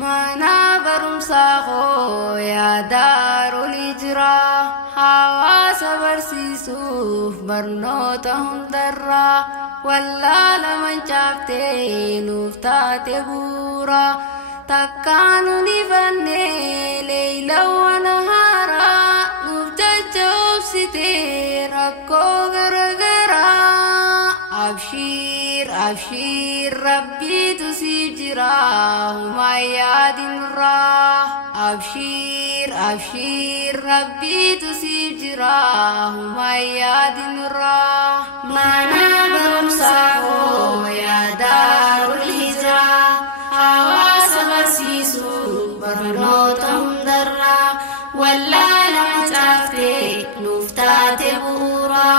Mana barumsaa koo yaadaaruu ni jira. Hawaasa barsiisuuf barnoota hundarraa wallaala mancaaftee nuuf taate bu'uura. Takkaan ni fannee leeylaawwan haaraa nuuf jajjabeessitee rakkoo garagaraa. Abshiir abshiir rabbiitu siif jira humaa yaadinurraa. Abshiir abshiir rabbiitu siif jira humaa yaadinurraa. Mana barumsaa koo yaadaaruu ni jira. Hawaasa barsiisuuf barnoota hundarraa wallaala macaaftee nuuf taate bu'uura.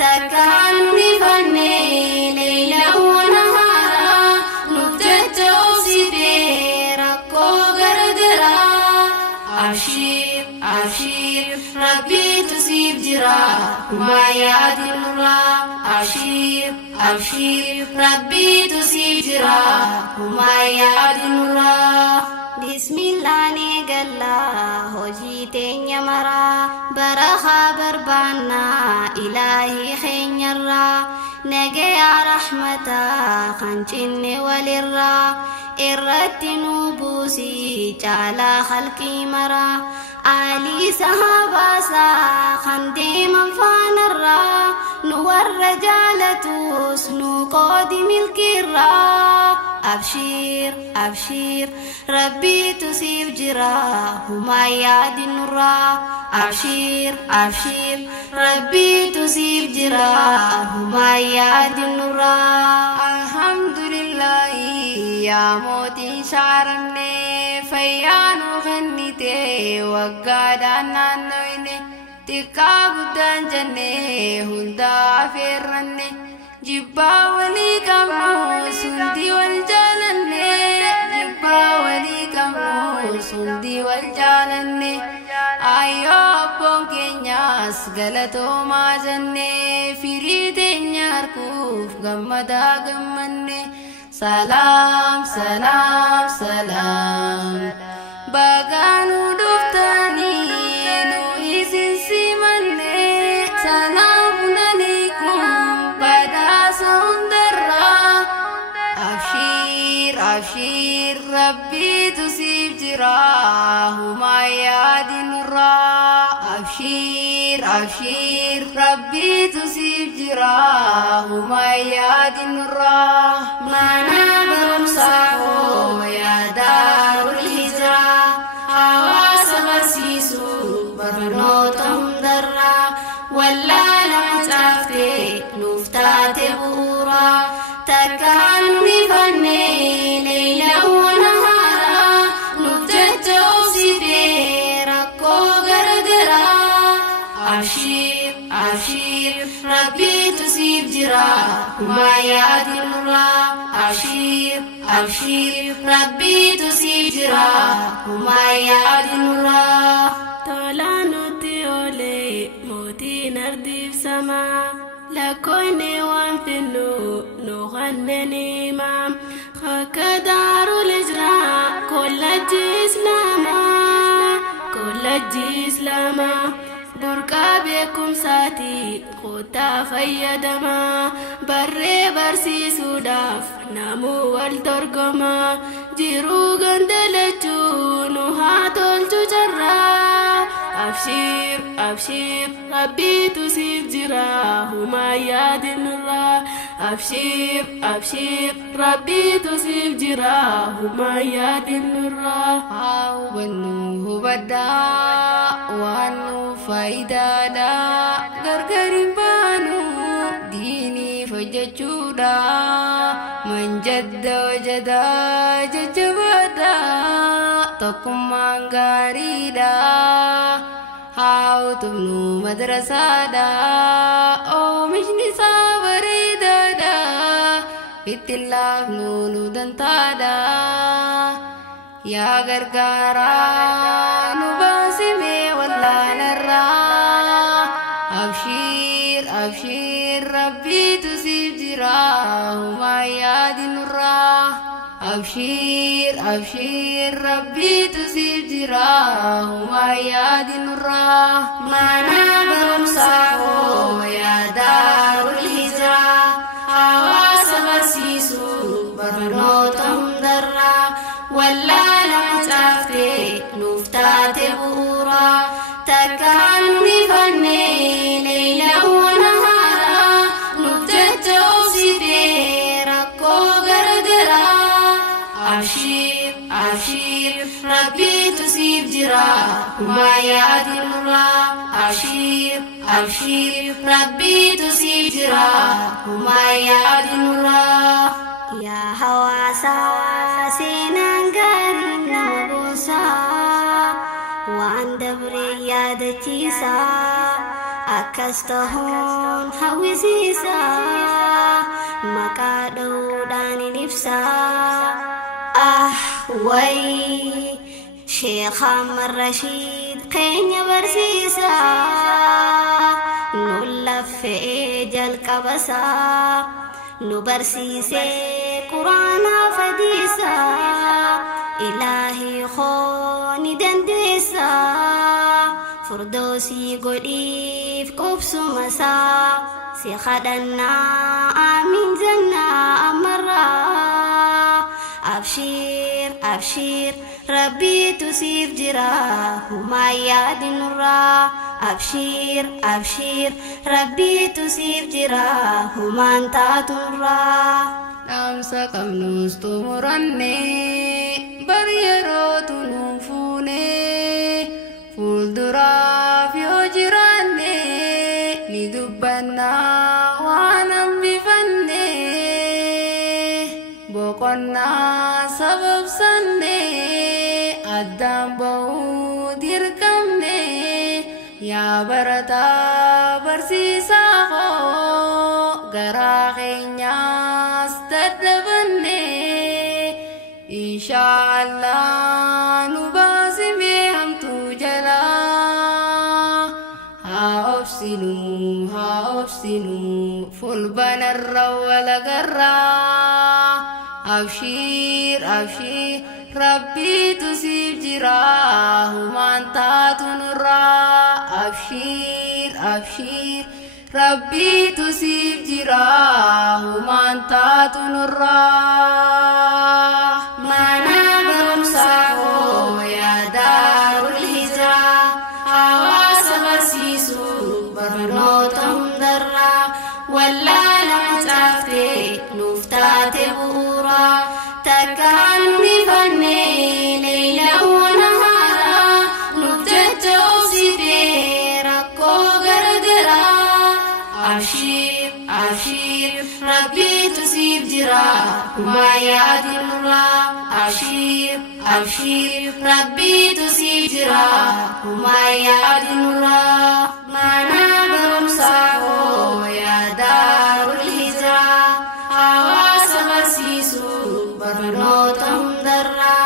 Takkaan ni fannee leeylaawwan haaraa nuuf jajjabeessitee rakkoo garagaraa. Abshiir abshiir rabbiitu siif jira humaa yaadinurraa. Abshiir abshiir rabbiitu siif jira humaa yaadinurraa. Bismillaan eegallaa hojii teenya maraa barakaa barbaannaa ilaahii keenyarraa. Nagayaa rahmataa kan cinne walirraa irratti nu buusii caalaa halkii maraa. Aalii sahabaasaa kan deeman faanarraa nu warra jaalatus nu qoodi milkiirraa. Abshiir abshiir rabbiitu siif jira humaa yaadinurraa. Abshiir abshiir rabbiitu siif jira humaa yaadinurraa. Alhamdulillahi yaa mootii shaaramnee fayyaa nu kennite waggaadhaan naannoyne. Xiqqaa guddaan jennee hundaa affeerranne jibbaa walii qabnu sundi wal jaalanne. Jibbaa walii qabnu sundi wal jaalanne. Ayyoo abboon keenyaas galatoomaa jenne firii teenya harkuuf gammadaa gammanne. Salaam salaam salaam bagaanuu dhuftanii nu isin simanne. Salaamun alaikum badhaasa hundarraa. Abshiir abshiir rabbiitu siif jira humaa yaadinurraa. Abshiir abshiir rabbiitu siif jira humaa yaadinurraa. Mana barumsaa koo yaadaaruu ni jira. Hawaasa barsiisuuf barnoota hundarraa wallaala macaaftee nuuf taate bu'uura. Takkaan ni fannee leeylaawwan haaraa nuuf jajjabeessitee rakkoo garagaraa. Abshiir abshiir rabbiitu siif jira humaa yaadinurraa. Abshiir abshiir rabbiitu siif jira humaa yaadinurraa. Tolaa nutti oolee mootiin ardiibsamaa lakkoofne waan finnu nu kanneen himaa. Akka daarul hijraa kollajjii islaamaa burqaa beekumsaati kottaa fayyadamaa. Barree barsiisuudhaaf namuu wal dorgomaa jiruu gandalachuu nu haa tolchu carraa. Abshiir abshiir rabbiitu siif jira humaa yaadinurraa. Abshiir abshiir rabbiitu siif jira humaa yaadinurraa. Haa hubannu hubadhaa waan nu faayidaadha gargar hin baanu diiniif hojjechuudha. Manjadda hojadaa jajjabaadha tokkummaan gaariidha. Haa utubnu madrasaadha oomishni isaa bareedaadha. Ittiin laafnu nu dantaadha yaa gargaaraa nu baasimee wallaalarraa. Abshiir abshiir rabbiitu siif jira humaa yaadinurraa. أبشير أبشير ربي تسيب جراه وما ياد نراه ما نابر صاحو يا دار الهجرة حواس برسيسو برنوتهم درا ولا لم تفتي نفتات بورا تكالني فني ليلا ونهارا نفتت أوسيدي ركو غرغرا أبشير أبشير ربي تسيب جرا وما يعد النورا أبشير أبشير ربي تسيب جرا وما يعد النورا يا حواسا سينانغار نمبوسا وان دبري يادتيسا أكستهون حوزيسا مكادو داني نفسا وي شيخ عمر رشيد قين برسيسا نلف إجل كبسا نبرسيسي قرآن فديسا إلهي خوني دنديسا فردوسي قديف كبسو مسا سيخدنا آمين زنا أمرا أبشير أبشير ربي تسيف جراه وما ياد نورا أبشير أبشير ربي تسيف جراه وما انت نورا نامسا قمنوس تمرني بريرو تنوفوني فولدرا في وجراني ندبنا وانا بفني بوقنا سبب سني أدام بو ديركمني يا برتا برسيسا خو غراخينيا استدبني إن شاء الله نباسمي هم تجلا ها أفسنوا فلبنا الرول قرا أبشير أبشير ربي تسيب جراه ما انت تنرا أبشير أبشير ربي تسيب جراه ما انت تنرا ما نابر صاحو يا دار الهجرة حواس برسيسو برنوتهم درا ولا لم تفتي نفتات بورا تكالني فني ليلا ونهارا نفتت أوسيدي ركو غرغرا أبشير أبشير ربي تسيب جرا وما يعد النورا أبشير أبشير ربي تسيب جرا وما يعد النورا ما نابر صاحو يا دار الهجرة حواس برسيسو برنوتهم درا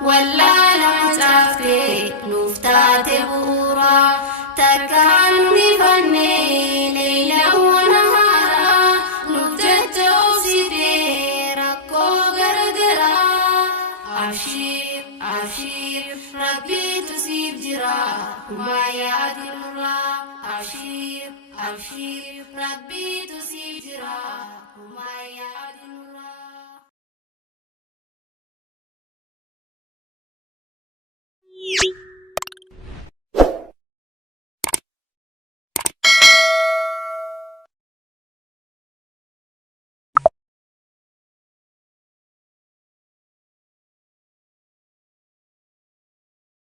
ولا لم تفتي نفتات بورا تكالني فني ليلا ونهارا نفتت أوسيدي ركو غرغرا أبشير أبشير ربي تسيب جرا وما يعد النورا أبشير أبشير ربي تسيب جرا وما يعد